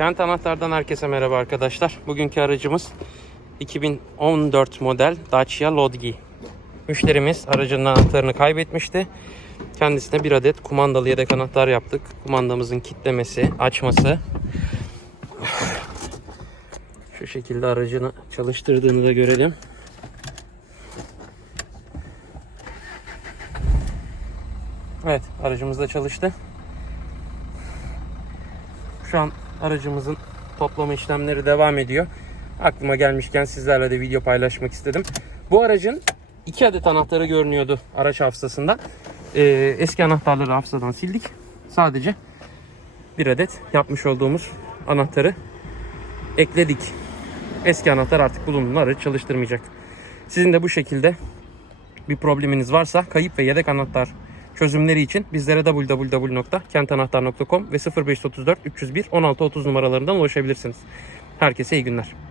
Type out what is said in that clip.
Kent Anahtar'dan herkese merhaba arkadaşlar. Bugünkü aracımız 2014 model Dacia Lodgi. Müşterimiz aracının anahtarını kaybetmişti. Kendisine bir adet kumandalı yedek anahtar yaptık. Kumandamızın kitlemesi, açması. Şu şekilde aracını çalıştırdığını da görelim. Evet aracımız da çalıştı. Şu an aracımızın toplama işlemleri devam ediyor. Aklıma gelmişken sizlerle de video paylaşmak istedim. Bu aracın iki adet anahtarı görünüyordu araç hafızasında. Ee, eski anahtarları hafızadan sildik. Sadece bir adet yapmış olduğumuz anahtarı ekledik. Eski anahtar artık bulunduğunda aracı çalıştırmayacak. Sizin de bu şekilde bir probleminiz varsa kayıp ve yedek anahtar çözümleri için bizlere www.kentanahtar.com ve 0534 301 1630 numaralarından ulaşabilirsiniz. Herkese iyi günler.